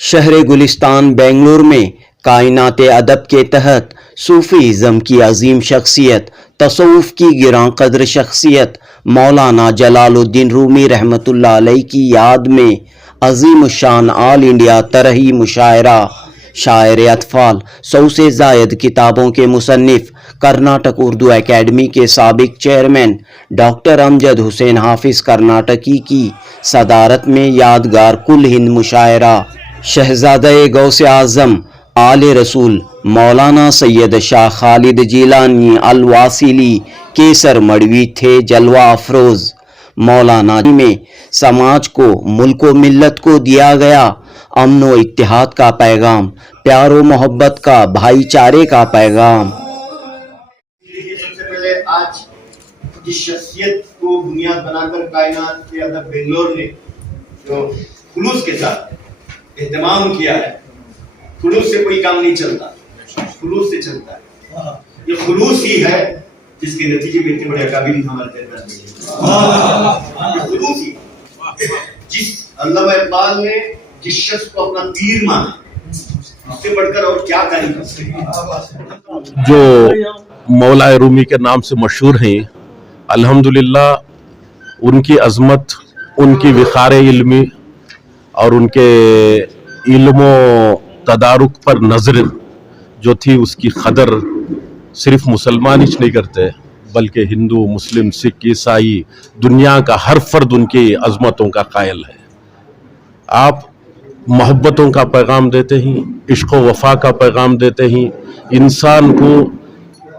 शहर गुलिस्तान बेंगलुरु में कायनात अदब के तहत सूफीज़म की अजीम शख्सियत, तसव्वुफ़ की गिरां कदर शख्सियत मौलाना जलालुद्दीन रूमी रहमतुल्लाह अलैह की याद में अजीम शान ऑल इंडिया तरही मुशायरा, शायर अतफाल, 100 से जायद किताबों के मुसन्निफ, कर्नाटक उर्दू एकेडमी के साबिक चेयरमैन डॉक्टर अमजद हुसैन हाफिज कर्नाटकी की सदारत में यादगार कुल हिंद मुशायरा शहजादा गौसे आज़म आले रसूल मौलाना सैयद शाह खालिद जीलानी अल वासिली केसर मड़वी थे जलवा अफरोज। मौलाना में समाज को, मुल्क व मिल्लत को दिया गया अमन व इत्तेहाद का पैगाम, प्यार व मोहब्बत का, भाईचारे का पैगाम। सबसे पहले आज जिस शख्सियत को बुनियाद बनाकर कायनात के अदब बेंगलोर ने जो खुलूस के साथ एहतमाम किया है, खुलूस से कोई काम नहीं चलता, खुलूस से चलता है। ये खुलूस ही है जिसके नतीजे में इतने बड़े अकाबिर हमारे खुलूस ही जिस अल्लामा इकबाल ने जिस शख्स को अपना पीर माना, उससे बढ़कर और क्या तारीफ कर सकते। जो मौला रूमी के नाम से मशहूर हैं, अल्हम्दुलिल्लाह उनकी अज़मत, उनकी विखार इल्मी और उनके इल्मो तदारुक पर नज़र जो थी, उसकी क़दर सिर्फ मुसलमान ही नहीं करते बल्कि हिंदू, मुस्लिम, सिख, ईसाई, दुनिया का हर फर्द उनकी अज़मतों का कायल है। आप मोहब्बतों का पैगाम देते हैं, इश्क़ व वफ़ा का पैगाम देते हैं, इंसान को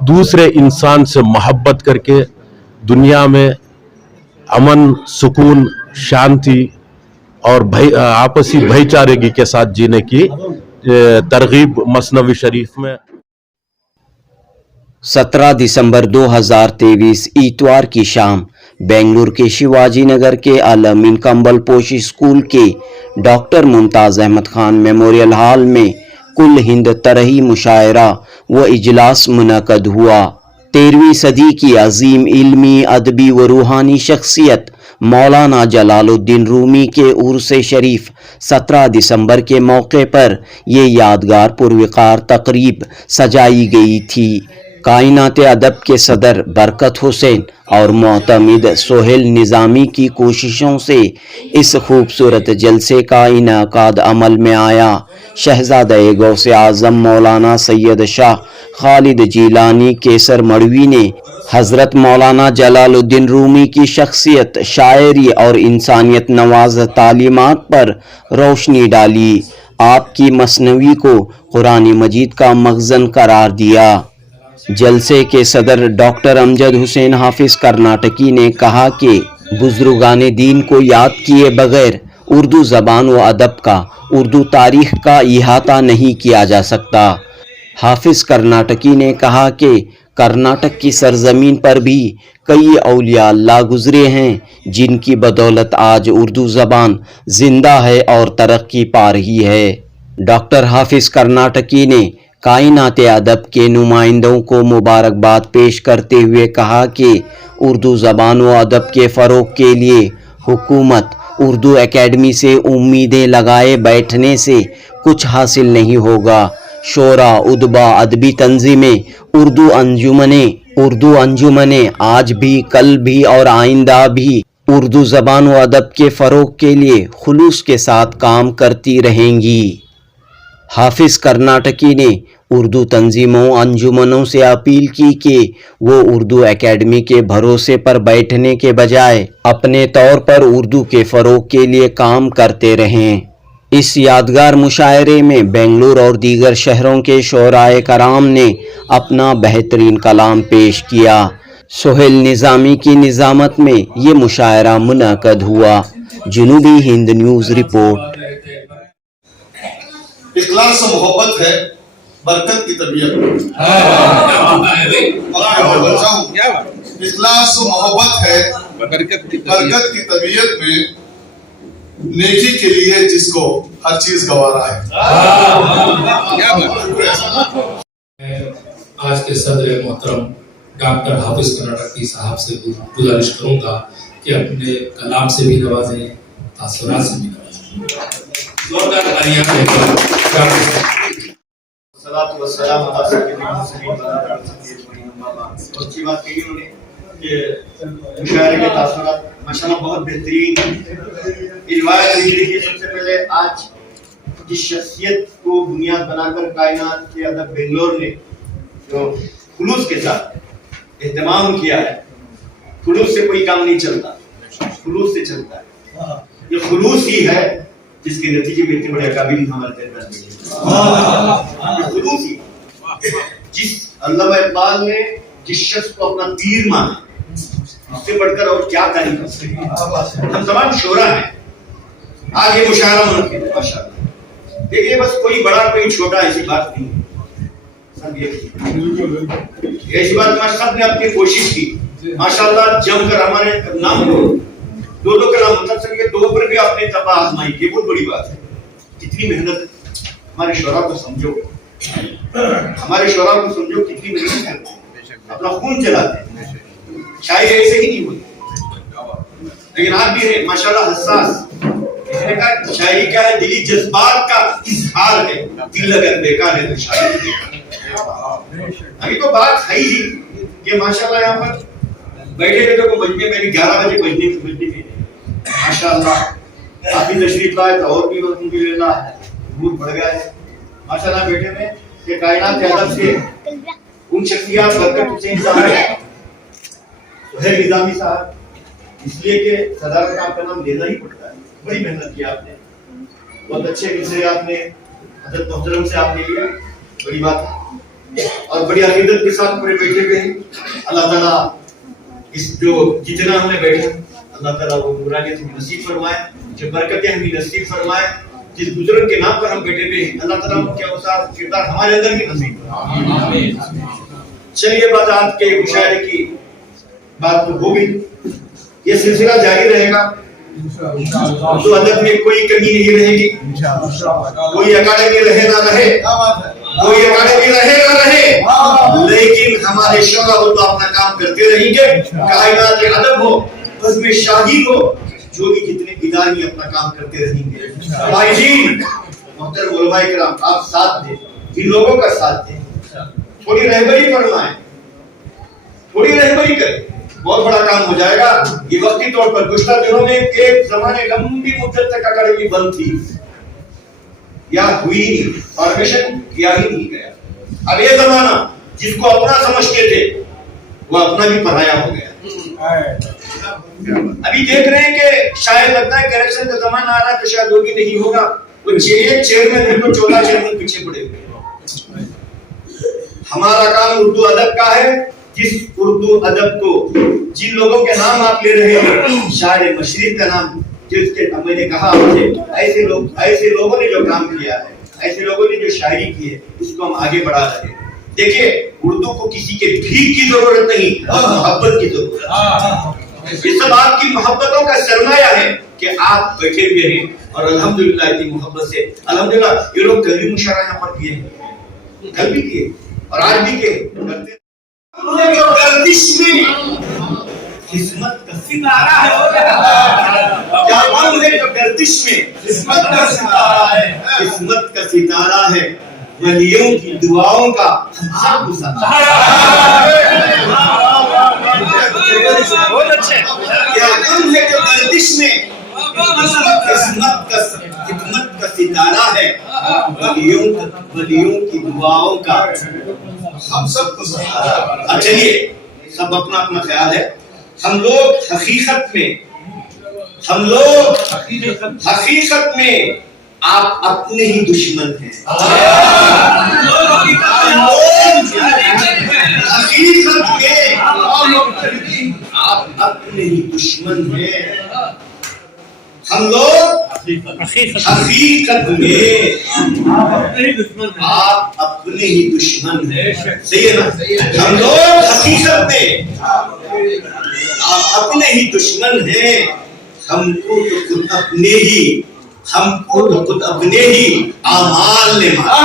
दूसरे इंसान से मोहब्बत करके दुनिया में अमन, सुकून, शांति और आपसी भाईचारे के साथ जीने की तरगीब मसनवी शरीफ में। 17 दिसंबर 2023 इतवार की शाम बेंगलुरु के शिवाजी नगर के अल अमीन कंबल पोशी स्कूल के doctor Mumtaz Ahmed Khan memorial hall में कुल हिंद तरही मुशायरा व इजलास मुनक़द हुआ। 13वीं सदी की अजीम इल्मी, अदबी व रूहानी शख्सियत मौलाना जलालुद्दीन रूमी के उर्स शरीफ 17 दिसंबर के मौके पर ये यादगार पुरवकार तकरीब सजाई गई थी। कायनात अदब के सदर बरकत हुसैन और मोतमिद सोहेल निज़ामी की कोशिशों से इस खूबसूरत जलसे का इनेकाद अमल में आया। शहजादा गौसे आज़म मौलाना सैयद शाह खालिद जीलानी केसर मड़वी ने हज़रत मौलाना जलालुद्दीन रूमी की शख्सियत, शायरी और इंसानियत नवाज तालीमात पर रोशनी डाली। आपकी मसनवी को कुरान मजीद का मखज़न करार दिया। जलसे के सदर डॉक्टर अमजद हुसैन हाफिज कर्नाटकी ने कहा कि बुजुर्गान दीन को याद किए बगैर उर्दू ज़बान व अदब का, उर्दू तारीख़ का इहाता नहीं किया जा सकता। हाफिज कर्नाटकी ने कहा कि कर्नाटक की सरजमीन पर भी कई औलिया अल्लाह गुजरे हैं, जिनकी बदौलत आज उर्दू ज़बान जिंदा है और तरक्की पा रही है। डॉक्टर हाफिज कर्नाटकी ने कायनात अदब के नुमाइंदों को मुबारकबाद पेश करते हुए कहा कि उर्दू ज़बान व अदब के फ़रोग़ के लिए हुकूमत उर्दू एकेडमी से उम्मीदें लगाए बैठने से कुछ हासिल नहीं होगा। शोरा, उदबा, अदबी तंजीमें, उर्दू अंजुमनें आज भी, कल भी और आइंदा भी उर्दू ज़बान व अदब के फ़रोग़ के लिए खुलूस के साथ काम करती रहेंगी। हाफिज कर्नाटकी ने उर्दू तंजीमों, अंजुमनों से अपील की कि वो उर्दू एकेडमी के भरोसे पर बैठने के बजाय अपने तौर पर उर्दू के फ़रोग़ के लिए काम करते रहें। इस यादगार मुशायरे में बेंगलुरु और दीगर शहरों के शोराए कराम ने अपना बेहतरीन कलाम पेश किया। सोहेल निज़ामी की निज़ामत में ये मुशायरा मुनक़द हुआ। जुनूबी हिंद न्यूज़ रिपोर्ट। इखलास और मोहब्बत है बरकत की तबीयत में। इखलास और मोहब्बत है बरकत की तबीयत में, नेकी के लिए जिसको हर चीज गवारा है। आज के सदर मोहतरम डॉक्टर हाफिज कर्नाटकी साहब से गुजारिश करूंगा कि अपने कलाम से भी नवाजें, तासुरात से भी नवाजें। जोरदार तालियां देकर डॉक्टर सलात व सलाम अला सय्यिदिल मुरसलीन व अला आलिहि अम्मा बाद। बहुत अच्छी बात कही उन्होंने कि मुशायरे के तासुरात माशाल्लाह बहुत बेहतरीन रिवायत लिखी है। सबसे पहले आज जिस शख्सियत को बुनियाद बनाकर कायनात के अदब बेंगलोर ने जो खुलूस के साथ एहतमाम किया है, खुलूस से कोई काम नहीं चलता, खुलूस से चलता है। ये खुलूस ही है जिसके नतीजे में इतने बड़े अकाबिर हमारे दरबार में ये खुलूस ही जिस अल्लामा इकबाल ने जिस शख्स को अपना पीर माना, उससे बढ़कर और क्या तारीफ कर सकते हैं। हम तमाम शोरा हैं, आगे मुशायरा मुनक़िद है माशाअल्लाह। देखिए बस कोई बड़ा कोई छोटा ऐसी बात नहीं है, सब ऐसी बात सब ने अपनी कोशिश की माशाअल्लाह। जमकर हमारे नाम दो कलाम मतलब सके दो पर भी आपने तपा आजमाई, ये बहुत बड़ी बात है। कितनी मेहनत हमारे शोरा को समझो, हमारे शोरा को समझो कितनी मेहनत करते हैं, अपना खून जलाते हैं। शायरी ऐसे ही नहीं होती, लेकिन आप भी है माशाल्लाह हसास। इसने कहा शायरी क्या है, दिली जज्बात का इजहार है, दिल अगर बेकार है तो शायरी बेकार है। अभी तो बात है ही कि माशाल्लाह यहाँ पर बैठे थे तो बजने में भी 11 बजे बजने थे माशाल्लाह। काफी तशरीफ लाए तो और भी अल्हम्दुलिल्लाह दूर बढ़ गया है माशाल्लाह। बैठे में कि कायनात के अदब से उन शख्सियत बरकत हुसैन साहब सुहेल निजामी साहब, इसलिए कि सदारत आपका नाम लेना ही पड़ता है। बड़ी मेहनत की आपने, बहुत अच्छे मिसरे आपने हज़रत मोहतरम से आपने लिया, बड़ी बात है। और बड़ी अकीदत के साथ पूरे बैठे हुए हैं। अल्लाह ताला इस जो जितना हमने बैठे अल्लाह ताला वो मुरादियत हमें नसीब फरमाए, जो बरकतें हमें नसीब फरमाए। जिस बुजुर्ग के नाम पर हम बैठे हुए हैं अल्लाह ताला उनके औसाफ किरदार हमारे अंदर भी नसीब फरमाए। चलिए बात आज के मुशायरे की बात तो हो गई, ये सिलसिला जारी रहेगा। तो अदब में कोई कमी नहीं रहेगी, कोई अकादमी रहे ना रहे, कोई अकादमी रहे ना रहे, लेकिन हमारे शोरा हो तो अपना काम करते रहेंगे। कायनात अदब हो, बज़्म शाही हो, जो भी जितने इदारे अपना काम करते रहेंगे। भाईजीन मोहतरम उलमाए किराम, आप साथ दें, इन लोगों का साथ दें, थोड़ी रहबरी फरमाएं, थोड़ी रहबरी करें, बहुत बड़ा काम हो जाएगा। ये वक्ती तौर पर गुज़श्ता दिनों में एक जमाने लंबी मुद्दत तक अकादमी बंद थी या हुई नहीं, फॉर्मेशन किया ही नहीं गया। अब ये जमाना जिसको अपना समझते थे वो अपना भी पराया हो गया। अभी देख रहे हैं कि शायद लगता है करेक्शन का जमाना आ रहा है तो शायद वो भी नहीं होगा। वो चेयरमैन है तो 14 चेयरमैन पीछे पड़े हुए। हमारा काम उर्दू अदब का है। जिस उर्दू अदब को जिन लोगों के नाम आप ले रहे हैं, शायर मशरिक का नाम जिसके मैंने कहा आपसे, ऐसे लोगों ने जो काम किया है, ऐसे लोगों ने जो शायरी की है, उसको हम आगे बढ़ा रहे हैं। देखिए उर्दू को किसी के भीख की जरूरत नहीं और मोहब्बत की जरूरत है। ये सब आपकी मोहब्बतों का सरमाया है कि आप बैठे हुए हैं और अल्हम्दुलिल्लाह इतनी मोहब्बत से अल्हम्दुलिल्लाह ये लोग कल भी मुशायरा यहाँ पर किए, कल भी किए और आज भी किए करते। गर्दिश में किस्मत का सितारा है, क्या मालूम है जो गर्दिश में किस्मत का सितारा है, किस्मत का सितारा है, वलियों की दुआओं का बहुत अच्छे। क्या मालूम है जो गर्दिश में किस्मत का सितारा है, वलियों की दुआओं का हम सबको सहारा। अब चलिए सब अपना अपना ख्याल है। हम लोग हकीकत में आप अपने ही दुश्मन हैं। हकीकत में आप अपने ही दुश्मन हैं। हम लोग हकीकत में आप अपने ही दुश्मन हैं। सही है ना? हम लोग हकीकत में आप अपने ही दुश्मन हैं। हमको तो खुद अपने ही आमाल ने मारा।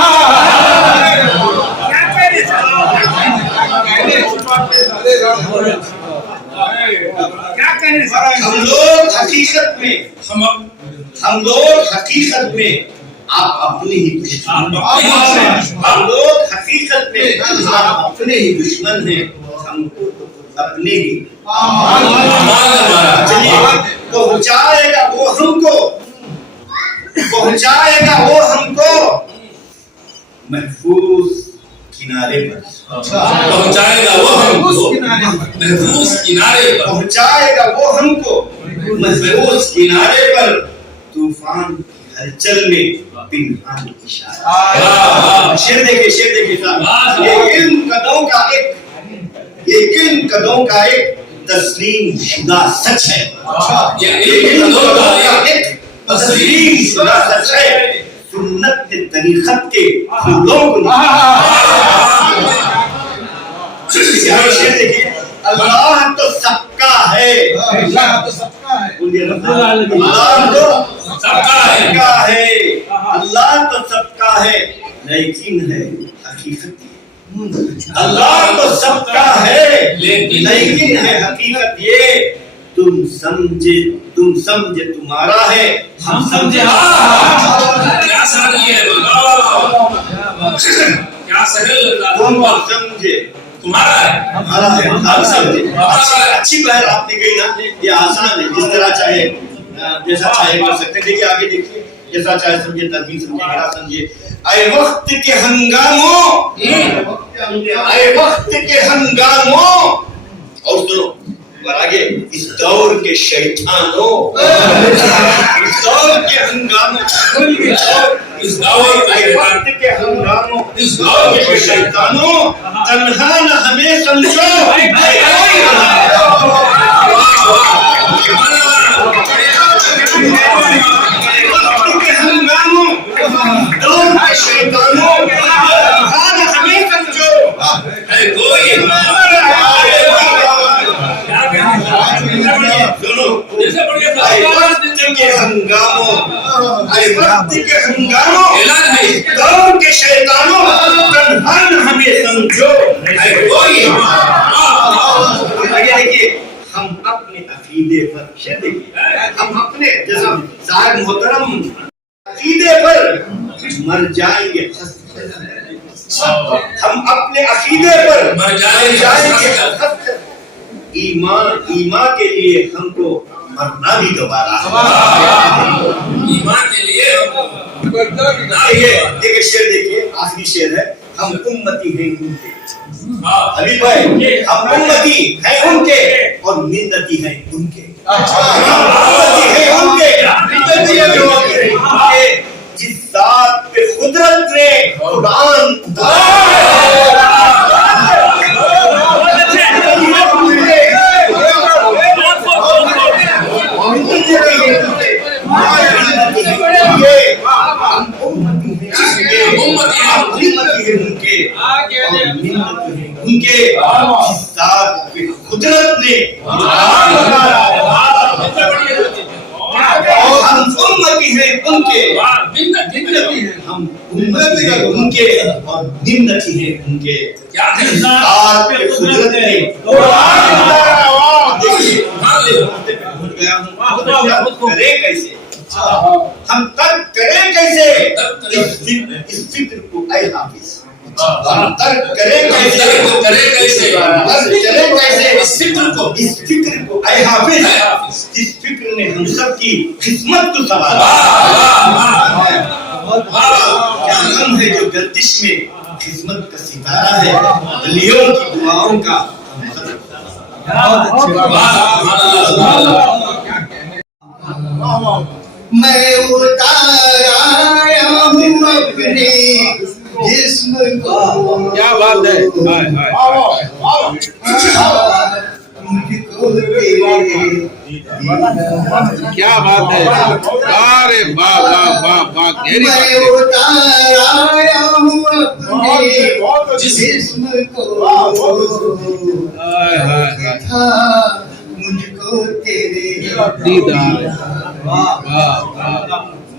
हम लोग हकीकत में آپ اپنے ہی دشمن ہم لوگ حقیقت میں آپ اپنے ہی دشمن ہیں ہم اپنے ہی چلیے پہنچائے گا وہ ہم کو پہنچائے گا وہ ہم کو محفوظ کنارے پر پہنچائے گا وہ ہم کو محفوظ کنارے پر پہنچائے گا وہ ہم کو محفوظ کنارے پر طوفان کی ہلچل میں پنہان اشارہ شعر دیکھیے صاحب یہ علم قدوں کا ایک تسلیم شدہ سچ ہے یہ علم قدوں کا ایک تسلیم شدہ سچ ہے سنت طریقت کے پھولوں کو شعر دیکھیے اللہ تو سب کا ہے اللہ تو سب کا ہے اللہ تو سب کا ہے لیکن ہے حقیقت اللہ تو سب کا ہے لیکن ہے حقیقت یہ تم سمجھے تمہارا ہے ہم سمجھے کیا ساری ہے کیا سہل تم سمجھے تمہارا ہے ہمارا ہے ہم سمجھے اچھی بہر آپ نے کہی نا یہ آسان ہے جس طرح چاہے جیسا چاہے کر سکتے ہیں دیکھیے آگے دیکھیے جیسا چاہے سمجھے تربیت سمجھے گرا سمجھے اے وقت کے ہنگاموں اے وقت کے ہنگاموں اور سنو اور آگے اس دور کے شیطانوں اس دور کے ہنگاموں اس دور اے وقت کے ہنگاموں اس دور کے شیطانوں تنہا نہ ہمیں سمجھو ہم اپنے عقیدے پر ہم اپنے جیسا صاحب محترم عقیدے پر مر جائیں گے ہم اپنے عقیدے پر مر جائیں گے ایمان کے لیے ہم کو مرنا بھی دوبارہ ایمان کے لیے دیکھیے شعر دیکھیے آخری شعر ہے ہم امتی ہیں ان کے حبیب بھائی ہم امتی ہیں ان کے اور منتی ہیں ان کے امتی ہیں ان کے جس ذات پہ قدرت نے قرآن ان کے قدرت نے ہم امتی ہیں ان کے ہم امتی ہیں ان کے اور منتی ہیں ان کے قدرت نے کرے کیسے ہم ترک کریں کیسے اس فکر کو اے حافظ ہم ترک کریں کیسے اس فکر کو اے حافظ اس فکر نے ہم سب کی خدمت کو سنبھالا کیا غم ہے جو گردش میں خدمت کا ستارہ ہے ولیوں کی دعاؤں کا میں اتارایا ہوں اپنے جسم کو کیا بات ہے مجھ کو تیرے کیا بات ہے ارے واہ واہ واہ واہ گہری بات میں ہے اتارایا ہوں اپنے جسم کو تھا مجھ کو تیرے دیدار واہ واہ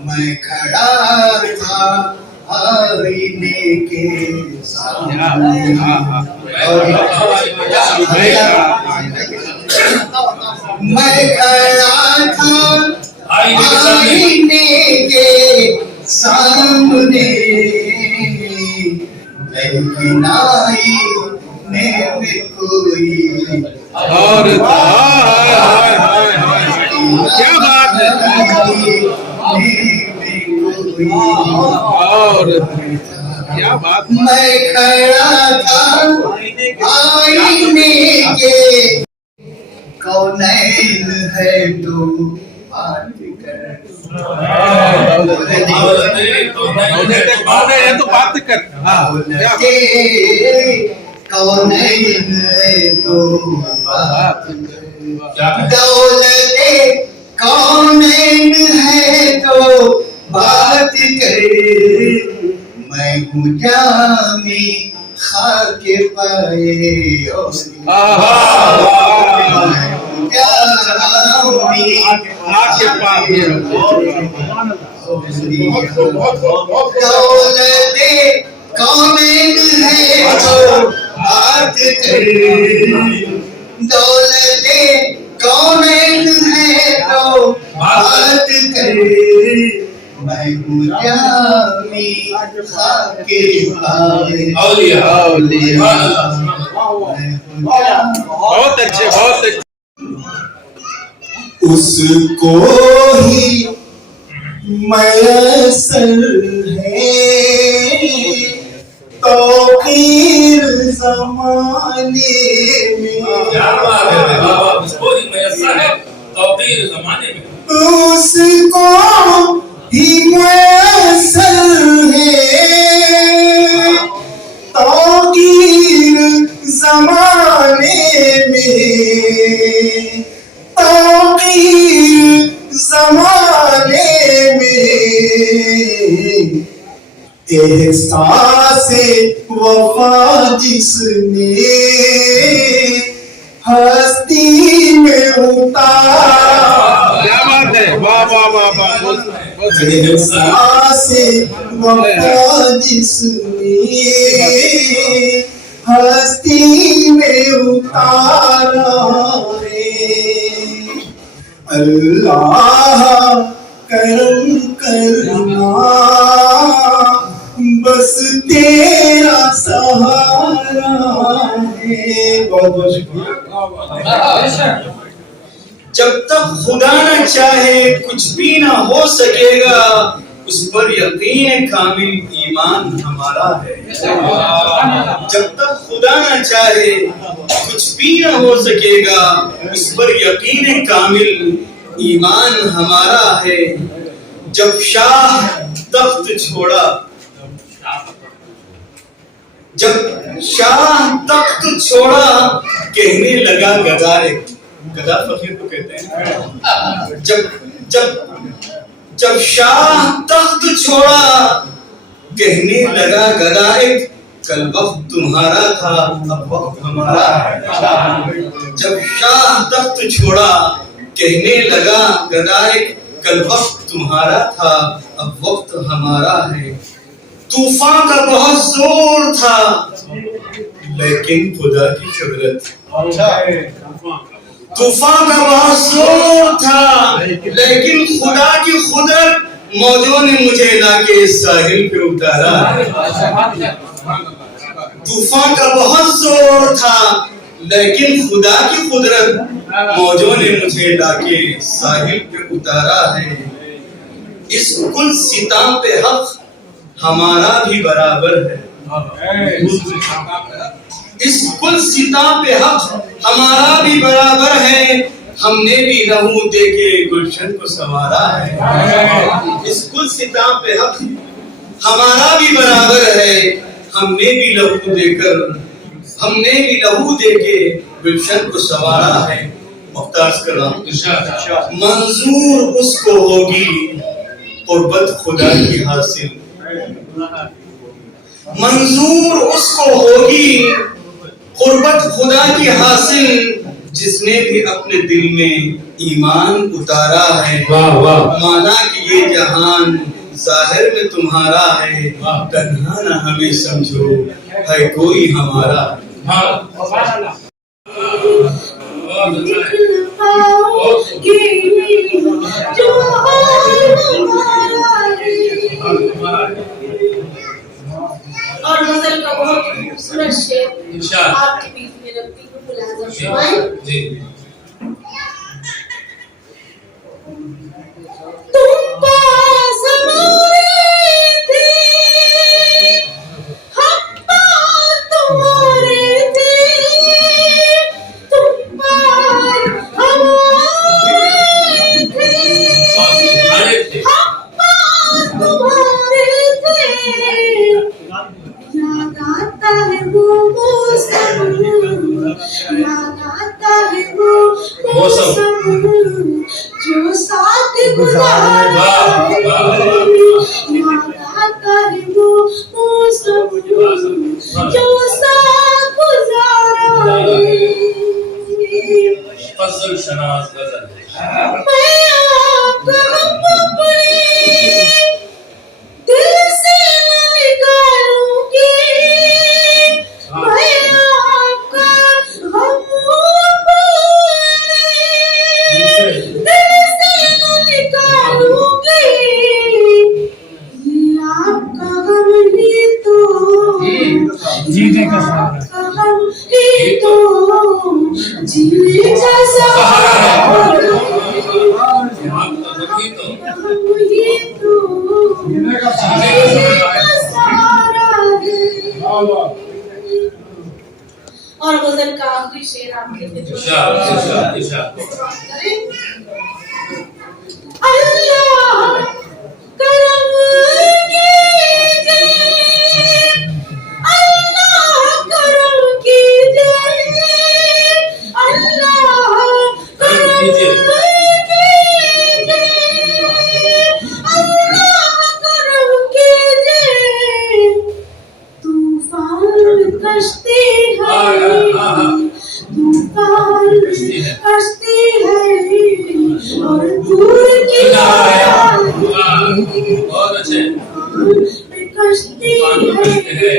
میں کھڑا تھا آئینے کے سامنے میں کھڑا تھا آئینے کے सामने लेकिन आई ने में कोई और क्या बात है, और क्या बात है। मैं खड़ा था आईने के कौनैन है तो बात कर कौन है तो बात कर। हाँ, क्या बात। कौनैन है तो बात कर दौलते कौनैन है तो बात कर मैं हूँ जामी खाके पाए दौलते कौनैन है तो बात कर दौलते कौनैन है तो बात कर मैं हूँ जामी खाके पाए बहुत अच्छे, बहुत अच्छे। उसको ही मैसर है तौकीर ज़माने में क्या बात है, उसको ही मैसर है तौकीर ज़माने में। उसको ही मैसर है तौकीर ज़माने में तौकीर ज़माने में एहसास वफा जिसने हस्ती में उतारा क्या बात है, वाह वाह वाह वाह, बहुत एहसास वफा जिसने हस्ती में उतारा रे अल्लाह करम करना बस तेरा सहारा है। बहुत बहुत शुक्रिया। जब तक खुदा न चाहे कुछ भी न हो सकेगा उस पर यकीन कामिल ईमान हमारा है। जब तक खुदा न चाहे कुछ भी न हो सकेगा उस पर यकीन कामिल ईमान हमारा है। जब शाह तख्त छोड़ा जब शाह तख्त छोड़ा कहने लगा गदा एक गदा फकीर को कहते हैं। जब शाह तख्त छोड़ा कहने लगा गदा एक कल वक्त तुम्हारा था अब वक्त हमारा है। जब शाह तख्त छोड़ा कहने लगा गदा एक कल वक्त तुम्हारा था अब वक्त हमारा है। तूफान का बहुत जोर था लेकिन खुदा की कुदरत तूफान का बहुत जोर था लेकिन खुदा की कुदरत मौजों ने मुझे लाके इस साहिल पे उतारा। तूफान का बहुत जोर था लेकिन खुदा की कुदरत मौजों ने मुझे लाके साहिल पे उतारा है। इस कुल सिता पे हक हमारा भी बराबर है। इस कुल सिता पे हक हमारा भी बराबर है। हमने भी लहू दे के गुलशन को संवारा है। इस कुल सिता पे हक हमारा भी बराबर है। हमने भी लहू दे के गुलशन को संवारा है। मुख्तार कलाम मंजूर उसको होगी कुर्बत खुदा की हासिल। मंजूर उसको होगी कुर्बत खुदा की हासिल जिसने भी अपने दिल में ईमान उतारा है। माना कि ये जहान जाहिर में तुम्हारा है तन्हा न हमें समझो है कोई हमारा। जो جی تم پاس ہمارے تھے ہم پاس تمہارے تھے تم پاس ہمارے تھے ہم پاس تمہارے تھے یاد آتا ہے وہ موسم یاد آتا ہے وہ موسم جو ساتھ گزارا یاد آتا ہے وہ موسم جو ساتھ گزارا فضل شناس غزل میں آپ کا غم اپنے دل سے نہ نکالوں گی میں آپ کا غم اپنے دل سے نہ نکالوں گی یہ آپ کا غم ہی تو جینے کا غم ہی تو جینے کا سہارا اور غزل کا آخری شعر آپ کے لیے اللہ کرم کیجئے اللہ کرم کیجئے اللہ کرم کیجئے اللہ کرم کیجئے طوفان کشتی ہے طوفان کشتی ہے اور دور کی کشتی ہے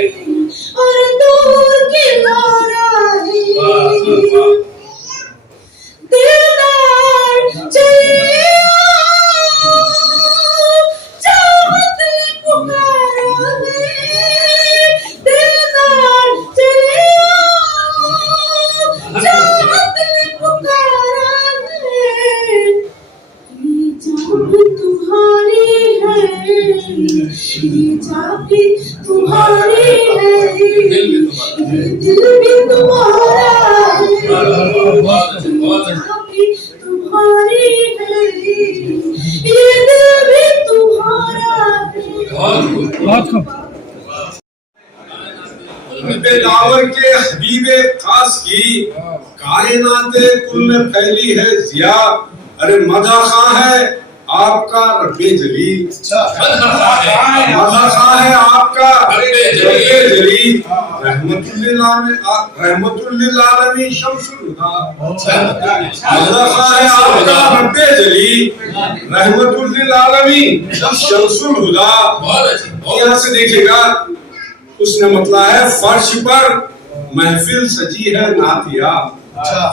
اور دور کی لارا ہے دلدار چلے چاہت پکارا ہے دلدار چلے چاہت پکارا ہے یہ جان تمہاری ہے یہ جان بھی تمہاری ہے یہ دل بھی تمہارا ہے یہ جان بھی تمہاری ہے یہ دل بھی تمہارا ہے داور کے حبیب خاص کی کائنات کل میں پھیلی ہے ضیا ارے مدح خواہ ہے آپ کا رب جلیل مدح خواہ ہے آپ کا رب جلیل رحمت للعالمین شمس الہدا مدح خواہ ہے آپ کا رب جلیل رحمت للعالمین شمس الہدا یہاں سے دیکھئے گا اس نے مطلع ہے فرش پر محفل سجی ہے نعتیہ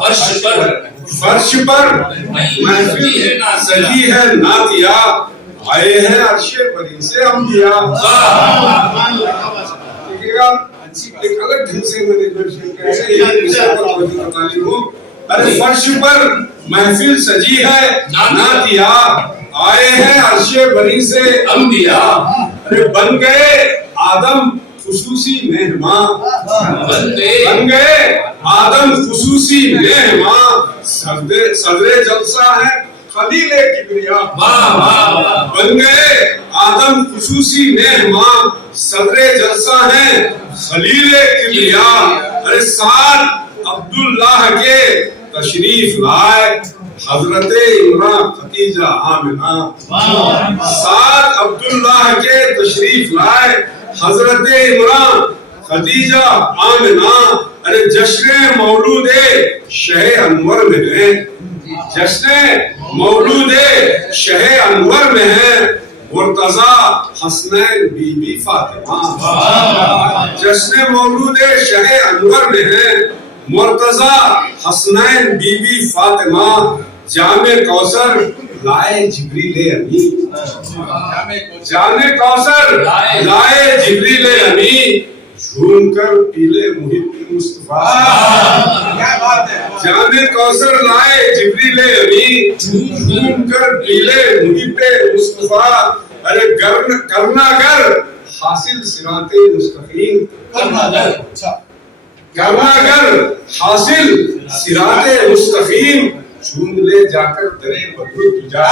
فرش پر محفل سجی ہے نعتیہ آئے ہیں عرش بری سے انبیاء دیکھئے گا ایک الگ ڈھنگ سے میں نے کیسے یہ مطالب ہوں ارے فرش پر محفل سجی ہے نعتیہ آئے ہیں عرش بری سے انبیاء ارے بن گئے آدم خصوصی مہمان بن گئے آدم خصوصی مہمان صدر جلسہ ہے خلیل کبریا بن گئے آدم خصوصی مہمان صدر جلسہ ہے خلیل کبریا ارے ساتھ عبداللہ کے تشریف لائے حضرت عمران ختیجہ آمنہ ساتھ عبداللہ کے تشریف لائے حضرت عمران خدیجہ آمنہ ارے جشن مولود شہ انور میں ہے جشن مولود شہ انور میں ہے مرتضی حسنین بی بی فاطمہ جشن مولود شہ انور میں ہے مرتضی حسنین بی بی فاطمہ جامع کوثر لائے جبریل امین جامع کوثر لائے جبریل امین جھوم کر پیلے محب मुस्तफा जाने कौसर लाए जिब्रील अमीन झूम कर पीले मुही पे मुस्तफा अरे करना कर हासिल सिराते मुस्तकीम करना कर हासिल सिराते मुस्तकीम झूम ले जाकर दरे बदरुद तुझा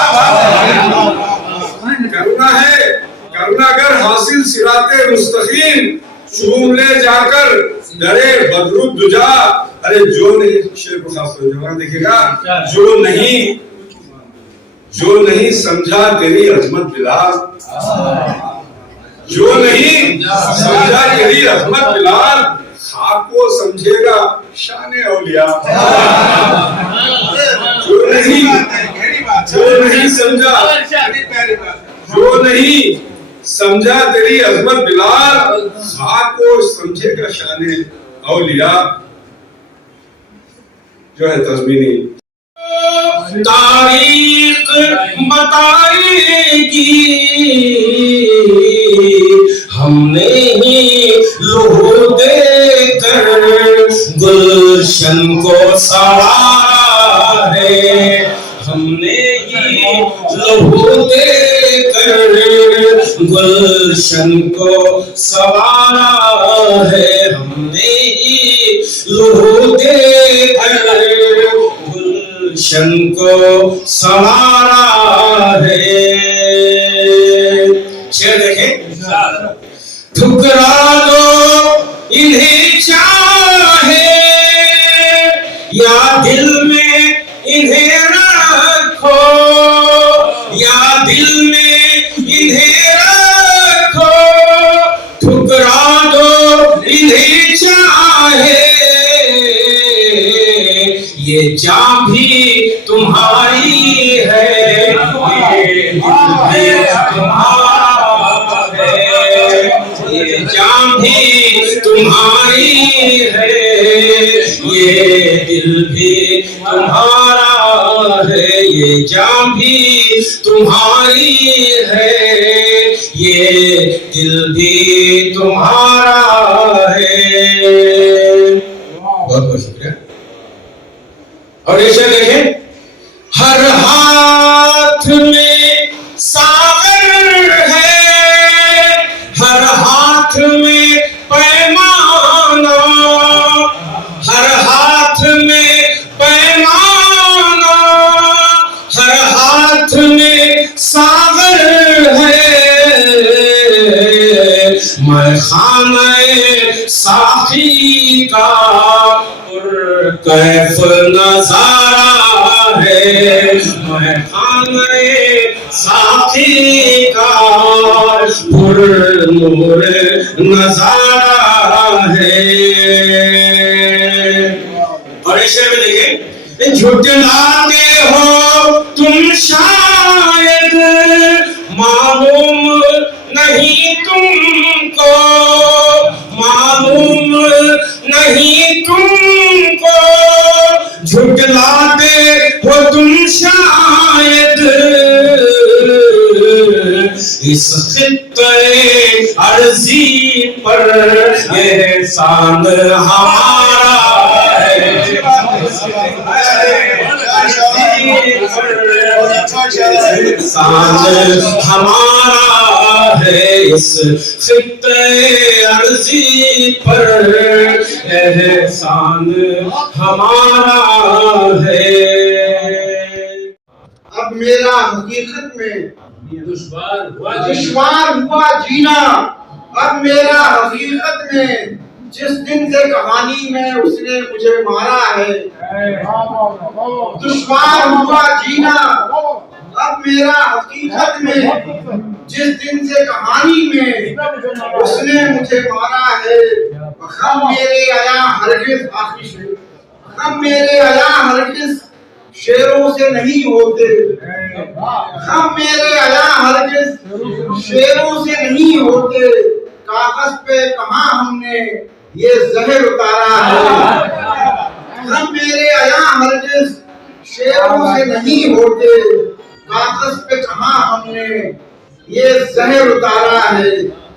करना कर हासिल सिराते मुस्तकीम झूम ले जाकर दरे बदरुद तुझा अरे जो नहीं शेर को खास तौर देखिएगा जो नहीं समझा तेरी अजमत बिलाल जो नहीं समझा तेरी अजमत बिलाल खाक को समझेगा शान औलिया जो नहीं समझा तेरी अजमत बिलाल खाक को समझेगा शान औलिया जो है तस्मीनी तारीख बताएगी हमने ही लहू देकर गुलशन को सवारा है हमने ही लहू देकर गुलशन को सवारा है हमने ही लहू देकर गुलशन को सवारा है शेर देखें ठुकरा दो इन्हें चाहे या दिल में इन्हें रखो या दिल में इन्हें रखो ठुकरा दो इन्हें चाहे ये जान भी तुम्हारी है ये जान भी तुम्हारी है ये दिल भी तुम्हारा है ये जान भी तुम्हारी है ये दिल भी तुम्हारा है बहुत बहुत शुक्रिया और ऐसे देखें हर हाथ में सागर है हर हाथ में पैमाना हर हाथ में पैमाना हर हाथ में सागर है मैं खाने साखी का कैफ नजारा है मैं खाने साखी का पुर नूर नजारा है और ऐसे में देखें झुटलाते हो तुम शायद मालूम नहीं तुमको मालूम नहीं तुमको झुटलाते हो तुम शायद इस खित्ते अर्जी पर एहसान हमारा है एहसान हमारा है इस खित्ते अर्जी पर एहसान हमारा है अब मेरा हकीकत में दुश्वार हुआ जीना अब मेरा हकीकत में जिस दिन से कहानी में उसने मुझे मारा है दुश्वार हुआ जीना अब मेरा हकीकत में जिस दिन से कहानी में उसने मुझे मारा है हम मेरे आया हरगिज़ आखिरी शेर हम मेरे आया हरगिज़ शेरों से नहीं होते हम मेरे आया हरगिज़ शेरों से नहीं होते कागज पे कहाँ हमने ये जहर उतारा है हम मेरे आया हरगिज़ शेरों से नहीं होते कागज पे कहाँ हमने ये जहर उतारा है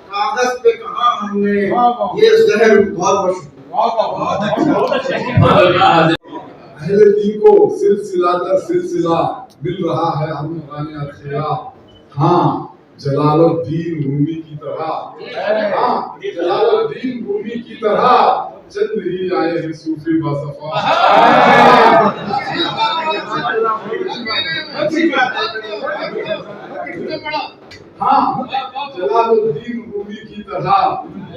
कागज पे कहाँ हमने ये जहर बहुत اہل دین کو سلسلہ در سلسلہ مل رہا ہے عنوان اخیا. ہاں جلال الدین رومی کی طرح, ہاں جلال الدین رومی کی طرح چند ہی آئے ہیں صوفی باصفا. ہاں جلال الدین رومی کی طرح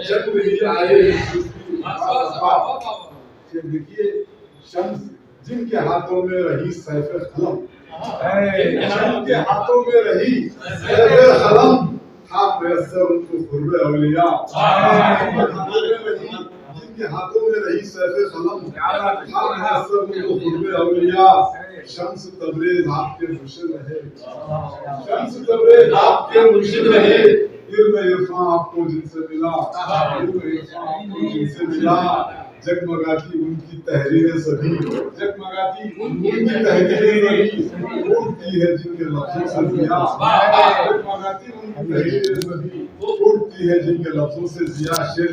چند ہی آئے ہیں صوفی باصفا. دیکھیے شمس جن کے ہاتھوں میں رہی سیف قلم, جن کے ہاتھوں میں رہی سیف قلم, تھا میسر ان کو قرب اولیاء. جن کے ہاتھوں میں رہی سیف قلم, تھا میسر ان کو قرب اولیاء. شمس تبریز آپ کے مرشد رہے, شمس تبریز آپ کے مرشد رہے. علم عرفان آپ کو جن سے ملا, علم عرفان آپ کو جن سے ملا. جگمگاتی ان کی تحریریں سبھی, جگمگاتی ان کی تحریریں سبھی اڑتی ہے جن کے لفظوں سے ضیاء. جگمگاتی ان کی تحریریں سبھی اڑتی ہے جن کے لفظوں سے ضیاء. شعر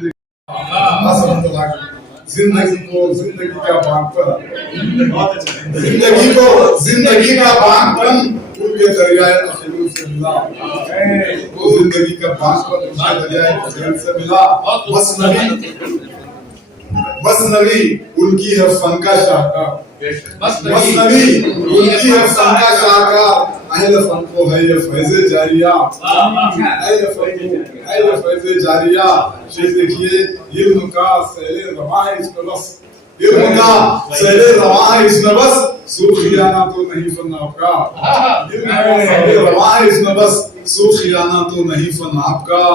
زندگی کو زندگی کا بانگ پر, زندگی کو زندگی کا بانگ پر ان کے دریائے اخیل سے ملا. وہ زندگی کا بانگ پر ان کے دریائے اخیل سے ملا. مثنوی ان کی ہے فن کا شاہکار, مثنوی ان کی ہے فن کا شاہکار. اہل فن کو ہے یہ فیض جاریہ, اہل فن کو ہے یہ فیض جاریہ. شیخ دیکھیے علم کا سیل رواں ہے اس میں بس, علم کا سیل رواں ہے اس میں بس, سوخیانہ تو نہیں فن آپ کا. علم کا سیل رواں ہے اس میں بس, سوخیانہ تو نہیں فن آپ کا.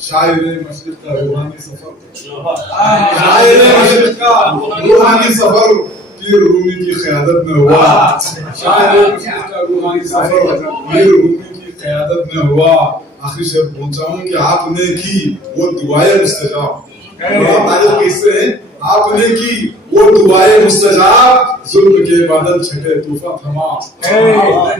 شاعر مشرق کا روحانی سفر, شاعر مشرق کا روحانی سفر پیر رومی کی قیادت میں ہوا. شاعر مشرق کا روحانی سفر پیر رومی کی قیادت میں ہوا. آخری شعر پہنچاؤں کہ آپ نے کی وہ دعائیں مستجاب. تاریخ کے حصے ہیں, آپ نے کی وہ دعائیں مستجاب. ظلم کے بادل چھٹے طوفان تھما, آپ نے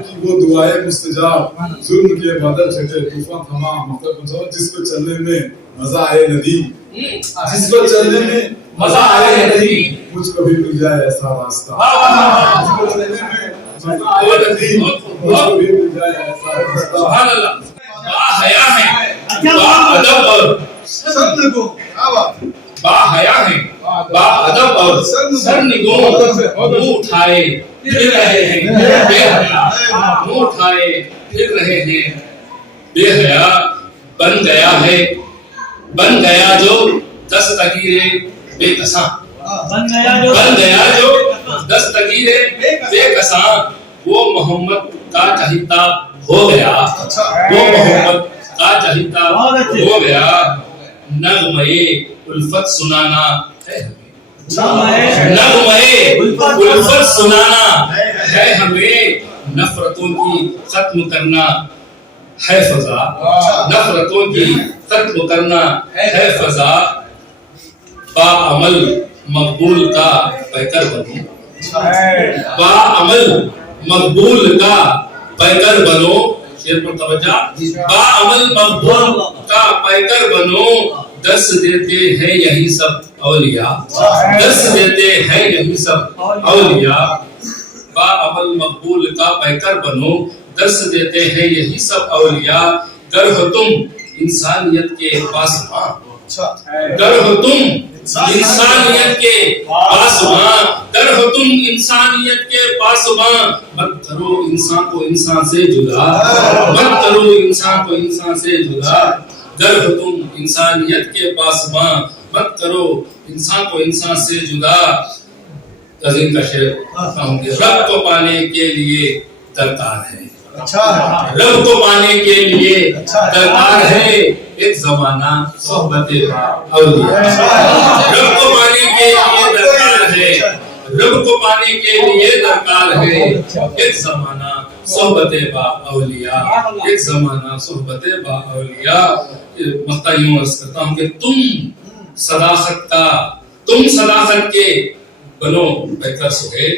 کی وہ دعائیں مستجاب. ظلم کے بادل چھٹے طوفان تھما. مطلب جس پہ چلنے میں مزہ آئے ندی, جس پہ چلنے میں مزہ آئے ندی, مجھ کو بھی مل جائے ایسا راستہ. جس پہ چلنے میں مزہ آئے ندی, مجھ کو بھی مل جائے ایسا راستہ. سبحان اللہ. باحیا ہے, باادب اور باحیا ہے, باادب اور سرنگوں منہ اٹھائے پھر رہے ہیں بے حیا, منہ اٹھائے پھر رہے ہیں بے حیا. بن گیا ہے, بن گیا جو دستگیر بے کساں, بن گیا جو دستگیر بے کساں. وہ محمد کا چہیتا ہو گیا, وہ محمد کا چہیتا ہو گیا. نغمے الفت سنانا ہے ہمیں, نغمے الفت سنانا ہے ہمیں. نفرتوں کی ختم کرنا ہے فضا, نفرتوں کی ختم کرنا ہے فضا. با عمل مقبول کا پیکر بنو, با عمل مقبول کا پیکر بنو. شیر پر توجہ. با عمل مقبول کا پیکر بنو. درس دیتے ہیں یہی سب اولیاء, درس دیتے ہیں یہی سب اولیاء. با عمل مقبول کا پیکر بنو, درس دیتے ہیں یہی سب اولیاء. گر ہو تم انسانیت کے پاسباں, گر ہو تم انسانیت کے پاسباں, گر ہو تم انسانیت کے پاسباں. مت کرو انسان کو انسان سے جدا, مت کرو انسان کو انسان سے جدا. گر ہو تم انسانیت کے پاسباں, مت کرو انسان کو انسان سے جدا. عظیم کا شعر رب کو پانے کے لیے درکار ہے, رب کو پانے کے لیے درکار ہے ایک زمانہ صحبت اولیاء. رب کو پانے کے لیے درکار ہے, رب کو پانے کے لیے درکار ہے ایک زمانہ صحبت با اولیاء, ایک زمانہ صحبت با اولیاء. مقطع یوں عرض کرتا ہوں کہ تم صداقت کے بنو پیکر سہیل,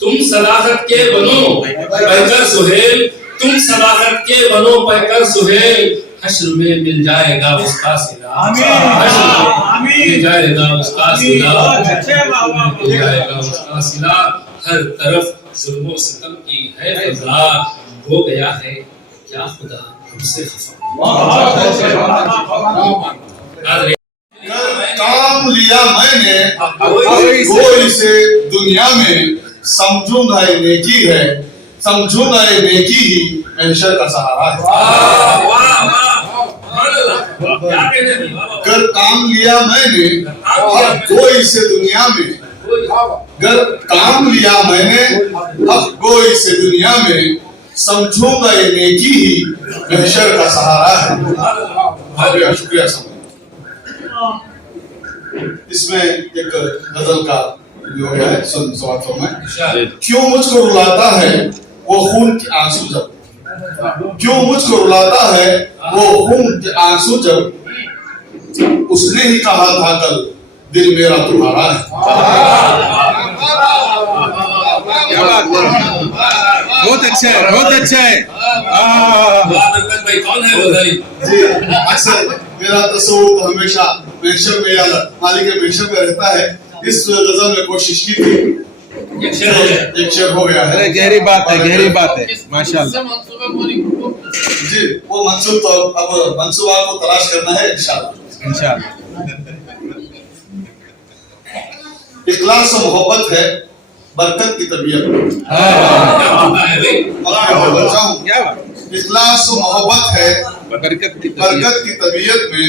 تم صداقت کے بنو پیکر سہیل, تم صداقت کے بنو پیکر سہیل. حشر میں مل جائے گا اس کا صلہ، حشر میں مل جائے گا اس کا صلہ، مل جائے گا اس کا صلہ، ہر طرف ظلم و ستم کی ہے فضا، ہو گیا ہے کیا خدا ہم سے خفا۔ کام لیا میں نے کوئی سے دنیا میں، سمجھوں گا یہ نیکی ہے، سمجھوں گا یہ نیکی ہی محشر کا سہارا ہے۔ گر کام لیا میں نے اب کوئی سے دنیا میں، گر کام لیا میں نے اب کوئی سے دنیا میں، سمجھوں گا یہ نیکی ہی محشر کا سہارا ہے۔ شکریہ سمجھ۔ اس میں ایک غزل کا جو ہے سوال فرمائیں۔ کیوں مجھ کو رلاتا ہے وہ خون کے آنسو جب، کیوں مجھ کو رلاتا ہے وہ خون کے آنسو جب، اس نے ہی کہا تھا کل دل میرا تمہارا ہے۔ بہت اچھا ہے، بہت اچھا ہے۔ جی اکثر میرا تصور تو ہمیشہ محشر میں یا مالک محشر میں رہتا ہے۔ اس غزل میں کوشش کی تھی، ایک شعر ہو گیا ہے۔ گہری بات ہے، گہری بات ہے، ماشاءاللہ۔ جی وہ منصوب تو اب منصوبہ کو تلاش کرنا ہے انشاءاللہ۔ انشاءاللہ۔ اخلاص و محبت ہے برکت کی طبیعت میں، اخلاص و محبت ہے برکت کی برکت کی طبیعت میں،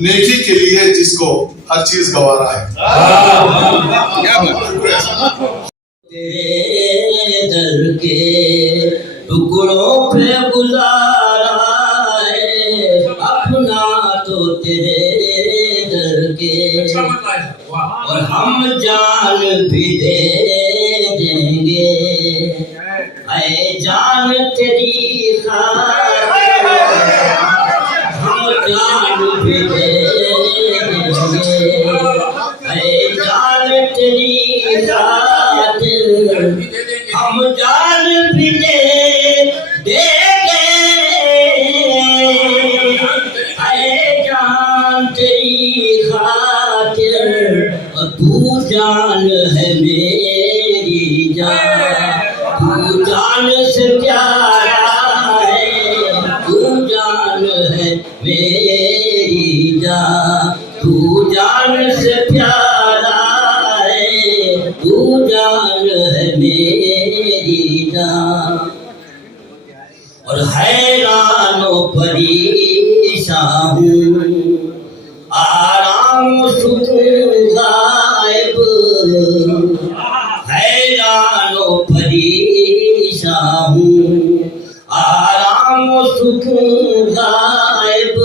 نیکی کے لیے جس کو ہر چیز گوارا ہے۔ تیرے در کے ٹکڑوں پہ گزارا ہے اپنا تو تیرے در کے، اور ہم جان بھی دے دیں گے اے جان تیری خاطر، ہم جان بھی دے دیں گے اے جان تیری خاطر، ہم جان بھی دے دیں گے اے جان تیری خاطر، اور تو جان ہے میری جان، تو جان سے پیارا ہے، تو جان ہے میری جان، تو جان سے پیارا ہے، تو جان ہے میری جان، اور حیران و پریشان ہوں، آرام و سکون غائب، حیران و پریشان ہوں، آرام و سکون غائب،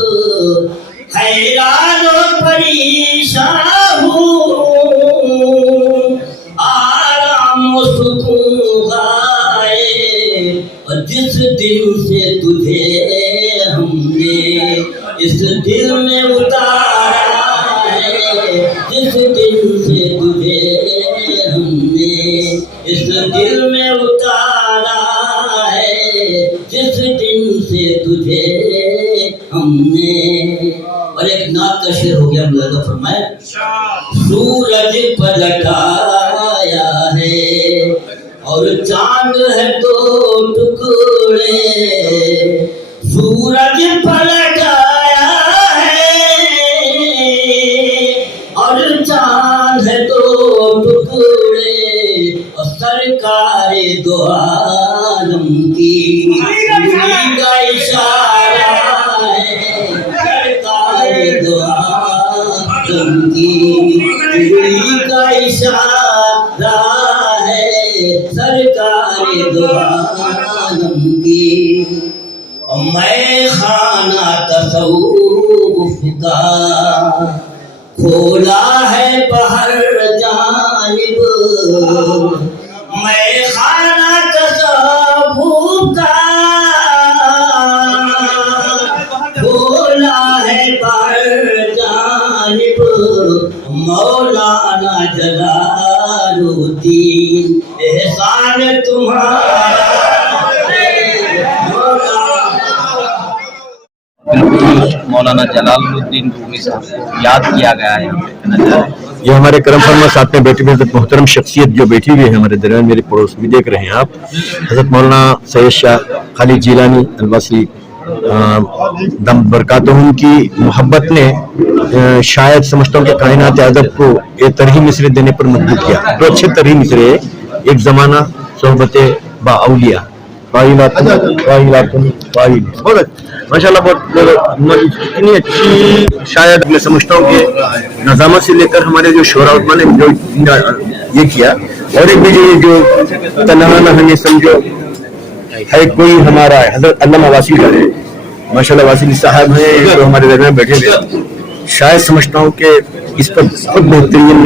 حیران و پریشان ہوں، آرام و سکون غائب، اور جس دل سے تجھے ہم نے اس دل میں اتارا ہے، جس دل سے تجھے ہم نے اس دل میں اتارا ہے، جس دل سے تجھے ہم نے۔ اور ایک نعت کا شعر ہو گیا، ملازم فرمائے۔ سورج پلٹایا ہے اور چاند ہے دو ٹکڑے، سورج پلٹایا ہے اور چاند ہے دو ٹکڑے، اور سرکار دو عالم کی انگلی کا اشارہ ہے، سرکار دو عالم کی انگلی کا اشارہ ہے، سرکار دو عالم کی۔ میں خانہ تصوف کا کھولا ہے بہر جانب، میں خانہ تصوف کا کھولا ہے بہر جانب، مولانا جلال الدین احسان تمہارا मौलाना जलालुद्दीन रूमी साहब को याद किया गया है यहाँ पे, कहना चाह रहे हैं। ये हमारे करम फरमा साथ में बैठे हुए मोहतरम शख्सियत जो बैठी हुई है हमारे दरमियान, मेरे पड़ोस में देख रहे हैं आप, हज़रत मौलाना सैयद शाह खालिद जिलानी अलवासी दम बरकातुहुम की मोहब्बत ने शायद समझता हूँ कि कायनात अदब को ये तरही मिसरे देने पर मजबूर किया। तो अच्छे तरही मिसरे, एक जमाना सोहबत बाउलिया माशाल्लाह, बहुत इतनी अच्छी, शायद मैं समझता हूँ कि नज़ामत से लेकर हमारे जो शोरा उलमा ने जो ये किया, और एक भी जो तन्हा न हमें समझो है कोई हमारा हज़रत अल्लामा वासिल का है, माशाल्लाह वासिल साहब हैं जो हमारे दरमियान बैठे हुए। शायद समझता हूँ कि इस पर बहुत बेहतरीन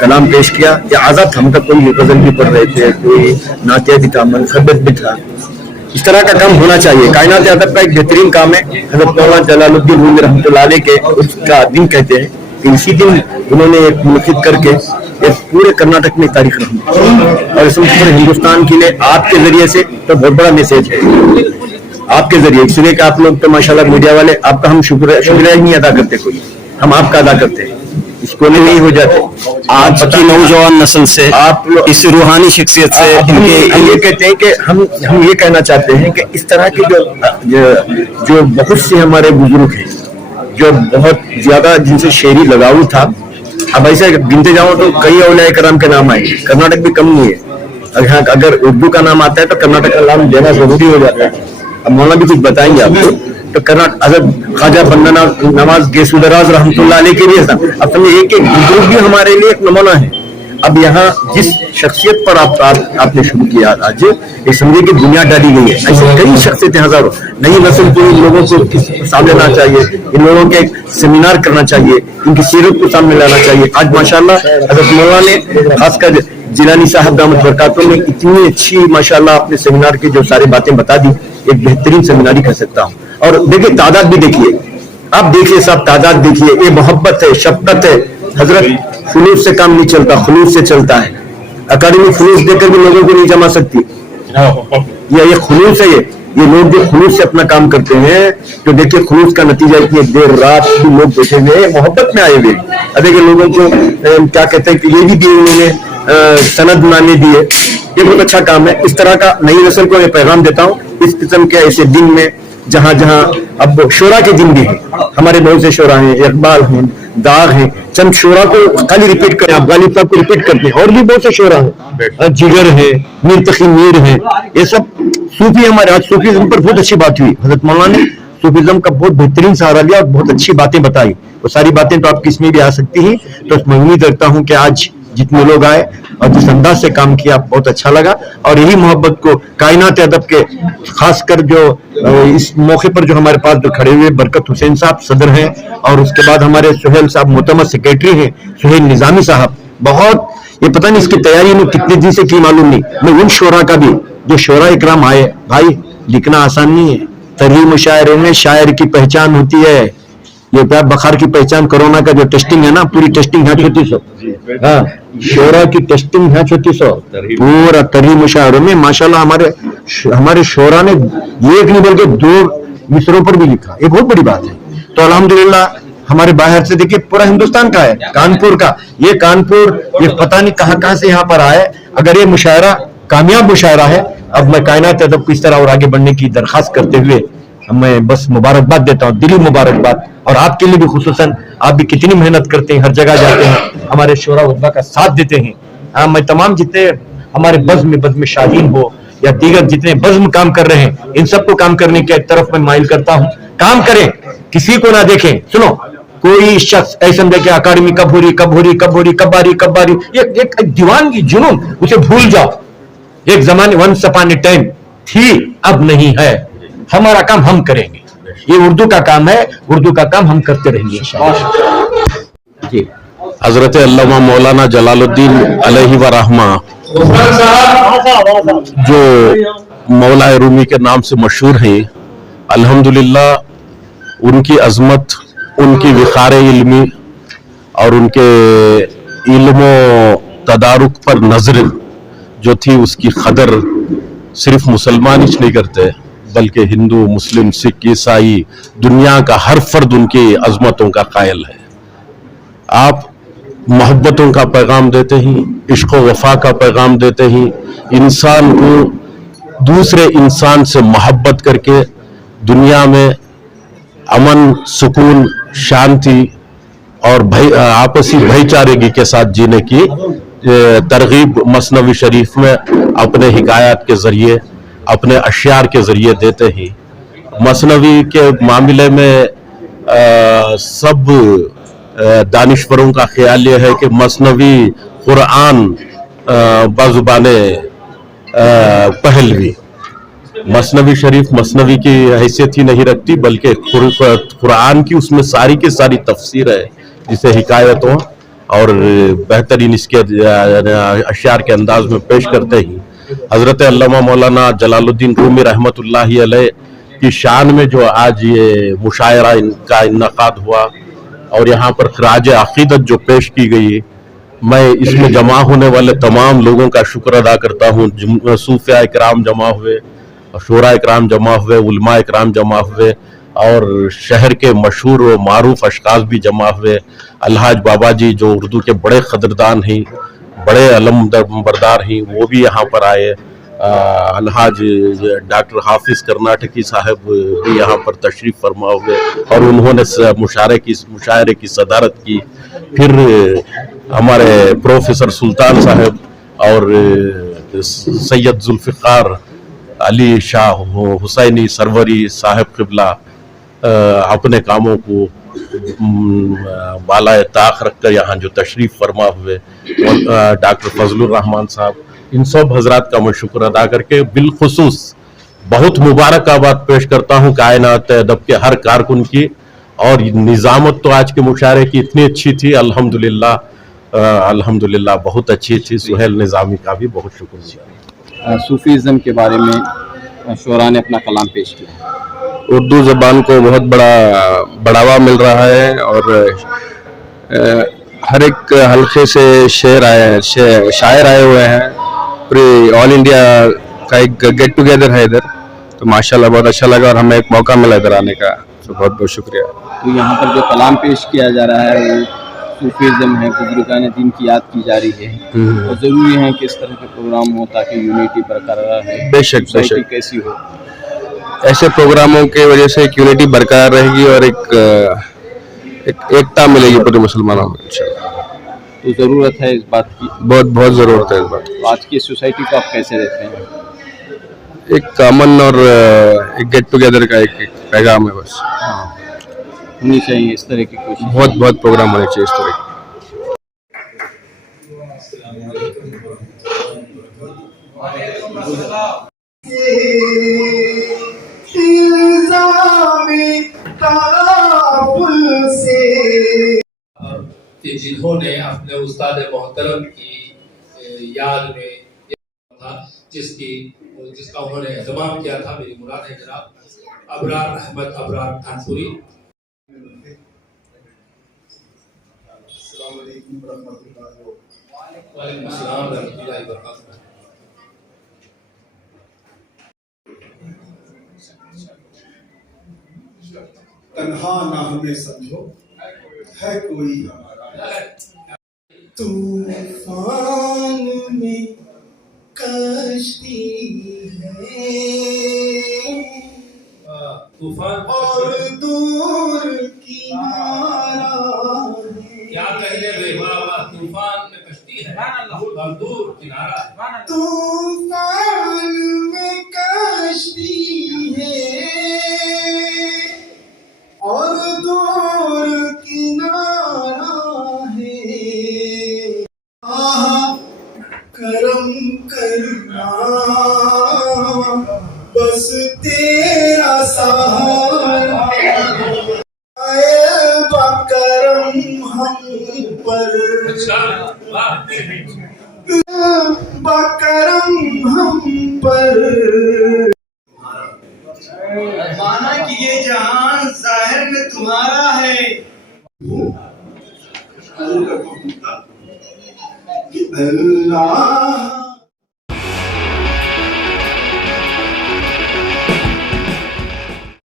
कलाम पेश किया। या आज़ाद हम तक कोई गज़ल भी पढ़ रहे थे, कोई नातिया भी था, मनखबत भी था। इस तरह का काम होना चाहिए। कायनात अदब का एक बेहतरीन काम है। हज़रत मौलाना जलालुद्दीन रूमी रहमतुल्लाह अलैह के उसका दिन कहते हैं कि इसी दिन उन्होंने एक मुनक़िद करके एक पूरे कर्नाटक में तारीख रखी, और इसमें पूरे हिंदुस्तान के लिए आपके जरिए से तो बहुत बड़ा मैसेज है, आपके जरिए। इसलिए कि आप लोग तो माशाल्लाह मीडिया वाले, आपका हम शुक्रिया ही नहीं अदा करते, कोई हम आपका अदा करते हैं, इसको नहीं हो जाते। आज की नौजवान नस्ल से, आप इस रूहानी शख्सियत से हम ये कहते हैं कि हम ये कहना चाहते हैं कि इस तरह के जो बहुत से हमारे बुजुर्ग हैं जो बहुत ज्यादा जिनसे शेरी लगाव था, अब ऐसे गिनते जाओ तो कई औलिया करम के नाम आए, कर्नाटक भी कम नहीं है। अगर उर्दू का नाम आता है तो कर्नाटक का नाम देना जरूरी हो जाता है। अब मौलाना भी कुछ बताएंगे आपको, तो कर्नाटक हज़रत ख्वाजा बंदना नवाज गेसुदराज रहमतुल्लाह अलैह के भी ऐसा। अब समझिए एक बुजुर्ग भी हमारे लिए एक नमूना है। अब यहाँ जिस शख्सियत पर आपने शुरू किया आज, ये समझिए कि दुनिया डाली गई है। ऐसे कई शख्सियतें हजारों, नई नस्ल के लोगों को सामने लाना चाहिए, इन लोगों के एक सेमिनार करना चाहिए, इनकी सीरत को सामने लाना चाहिए। आज माशाल्लाह हज़रत मौलाना ने खासकर जिलानी साहब दामत बरकातुहुम ने इतनी अच्छी माशाल्लाह अपने सेमिनार की जो सारी बातें बता दी, एक बेहतरीन सेमिनार ही कह सकता हूँ। और देखिए तादाद भी देखिए, आप देखिए साहब तादाद देखिए, ये मोहब्बत है, शफकत है। हजरत खुलूस से काम नहीं चलता, खुलूस से चलता है। अकाडमी खुलूस देकर भी लोगों को नहीं जमा सकती, ये खुलूस है। ये लोग जो खुलूस से अपना काम करते हैं, तो देखिए खुलूस का नतीजा इतनी देर रात भी लोग बैठे हुए मोहब्बत में आए हुए। देखिए लोगों को क्या कहते हैं कि ये भी दिए उन्होंने सनद नामे दिए, ये बहुत अच्छा काम है। इस तरह का नई नस्ल को मैं पैगाम देता हूँ, इस किस्म के ऐसे दिन में जहाँ जहाँ अब शोरा के दिन भी है, हमारे बहुत से शोरा हैं, इकबाल हैं, दाग हैं, चंद शोरा को खाली रिपीट करें, आप गालिब साहब को रिपीट करते हैं, और भी बहुत से शोरा हैं, जिगर है, मीर तकी मीर है, ये सब सूफी हमारे। आज सूफीज़्म पर बहुत अच्छी बात हुई, हज़रत मौलाना ने सूफीज़्म का बहुत बेहतरीन सहारा लिया और बहुत अच्छी बातें बताई। वो सारी बातें तो आपकी इसमें भी आ सकती हैं। तो मैं उम्मीद रखता हूँ कि आज जितने लोग आए और जिस अंदाज से काम किया बहुत अच्छा लगा, और यही मोहब्बत को कायनात अदब के खासकर जो इस मौके पर जो हमारे पास जो खड़े हुए बरकत हुसैन साहब सदर हैं, और उसके बाद हमारे सुहेल साहब मोतमद सेक्रेटरी हैं, सुहेल निजामी साहब, बहुत ये पता नहीं इसकी तैयारी में कितने दिन से की मालूम नहीं। मैं उन शोरा का भी जो शोरा इकराम आए, भाई लिखना आसान नहीं है, तरही मुशायरे में शायर की पहचान होती है। ये प्यार बखार की पहचान कोरोना का जो टेस्टिंग है ना, पूरी टेस्टिंग है 3600, हाँ शोरा की टेस्टिंग है 3600 पूरा तरही मुशायरों में। माशाल्लाह हमारे शोरा ने एक नहीं बल्कि 2 मिसरों पर भी लिखा, ये बहुत बड़ी बात है। तो अल्हम्दुलिल्लाह हमारे बाहर से देखिए पूरा हिंदुस्तान का है, कानपुर का, ये कानपुर ये पता नहीं कहाँ से यहाँ पर आए। अगर ये मुशायरा कामयाब मुशायरा है, अब मैं कायनात अदब को इस तरह और आगे बढ़ने की दरखास्त करते हुए मैं बस मुबारकबाद देता हूँ, दिली मुबारकबाद। और आपके लिए भी खुसूसन, आप भी कितनी मेहनत करते हैं, हर जगह जाते हैं, हमारे शोरा उद्बा का साथ देते हैं। हाँ, मैं तमाम जितने हमारे बज़्म शाहीन हो या दीगर जितने बज़्म काम कर रहे हैं, इन सबको काम करने की तरफ मैं माइल करता हूँ। काम करें, किसी को ना देखें। सुनो, कोई शख्स ऐसा देखे अकाडमी कब हो रही, कब बारी, एक दीवानगी जुनून, उसे भूल जाओ। एक जमाने वंस अपॉन ए टाइम थी, अब नहीं है। हमारा काम हम करेंगे, ये उर्दू का काम है, उर्दू का काम हम करते रहेंगे जी। हजरत अल्लामा मौलाना जलालुद्दीन अलैहि व रहमा जो मौला रूमी के नाम से मशहूर हैं, अल्हम्दुलिल्लाह उनकी अजमत, उनकी विखार इल्मी और उनके इल्मो तदारुक पर नजर जो थी, उसकी कदर सिर्फ मुसलमान ही नहीं करते बल्कि हिंदू मुस्लिम सिख ईसाई दुनिया का हर फर्द उनकी अजमतों का कायल है। आप मोहब्बतों का पैगाम देते हैं, इश्क व वफा का पैगाम देते हैं, इंसान को दूसरे इंसान से मोहब्बत करके दुनिया में अमन, सुकून, शांति और आपसी भाईचारे के साथ जीने की तरगीब मसनवी शरीफ में अपने हिकायत के जरिए, अपने अशियार के जरिए देते हैं। मसनवी के मामले में सब दानिश्वरों का ख्याल ये है कि मसनवी कुरान बाजुबाने पहलवी, मसनवी शरीफ मसनवी की हैसियत ही नहीं रखती बल्कि कुरान की उसमें सारी की सारी तफसीर है, जिसे हिकायतों और बेहतरीन इसके अशियार के अंदाज में पेश करते ही हजरत अल्लामा मौलाना जलालुद्दीन रूमी रहमतुल्लाहि अलैह की शान में जो आज ये मुशायरा इनका इन्नकाद हुआ और यहाँ पर खराज अकीदत जो पेश की गई, मैं इसमें जमा होने वाले तमाम लोगों का शुक्र अदा करता हूँ। सूफिया इकराम जमा हुए, शोरा इकराम जमा हुए, उलमा इकराम जमा हुए और शहर के मशहूर व मारूफ अशखास भी जमा हुए। अलहाज बाबा जी जो उर्दू के बड़े कदरदान हैं, बड़े अलम बरदार हैं, वो भी यहाँ पर आए। अलहाज डॉक्टर हाफिज कर्नाटकी साहब भी यहाँ पर तशरीफ फरमा हुए और उन्होंने मुशायरे की सदारत की। फिर हमारे प्रोफेसर सुल्तान साहब और सैयद जुल्फ़िकार अली शाह हुसैनी सरवरी साहब क़िबला अपने कामों को बालाए ताक रखकर यहाँ जो तशरीफ फरमा हुए, डॉक्टर फजलुर रहमान साहब, इन सब हजरात का मैं शुक्र अदा करके बिलखुसूस बहुत मुबारकबाद पेश करता हूँ कायनात अदब के हर कारकुन की। और निज़ामत तो आज के मुशायरे की इतनी अच्छी थी, अल्हम्दुलिल्लाह बहुत अच्छी थी। सुहेल निज़ामी का भी बहुत शुक्रिया। सूफीज़म के बारे में शोरा ने अपना कलाम पेश किया। उर्दू ज़बान को बहुत बड़ा बढ़ावा मिल रहा है और हर एक हल्के से शायर आए हुए हैं। पूरी ऑल इंडिया का एक गेट टुगेदर है इधर, तो माशाल्लाह बहुत अच्छा लगा और हमें एक मौका मिला इधर आने का, तो बहुत बहुत शुक्रिया। तो यहाँ पर जो कलाम पेश किया जा रहा है वो सूफीज़म है, बुजुर्गान दीन की याद की जा रही है और ज़रूरी है कि इस तरह के प्रोग्राम हो ताकि यूनिटी बरकरार रहे। बेशक बेशक कैसी हो, ऐसे प्रोग्रामों की वजह से एक यूनिटी बरकरार रहेगी और एक एकता मिलेगी पूरे मुसलमानों को इंशाल्लाह। तो ज़रूरत है इस बात की, बहुत बहुत ज़रूरत है इस बात की। तो आज की सोसाइटी को आप कैसे देखते हैं? एक अमन और एक गेट टुगेदर का एक पैगाम है बस। होनी चाहिए इस तरह की कोशिश, बहुत बहुत प्रोग्राम होने चाहिए इस तरह के। कि जिन्होंने अपने उस्ताद मोहतरम की याद में था, जिसका उन्होंने एहतमाम किया था, मेरी मुराद है जनाब अबरार अहमद अबरार खानपुरी। वालेकुम अस्सलाम रहमतुल्लाहि व बरकातहू। तन्हा ना हमें समझो, है कोई हमारा। तूफान में कश्ती है तूफान और दूर किनारा है। क्या कहने रे वाह, तूफान में कश्ती है और दूर किनारा है। तूफान में कश्ती है और दूर किनारा है। करम करना बस तेरा सहारा, आए करम हम पर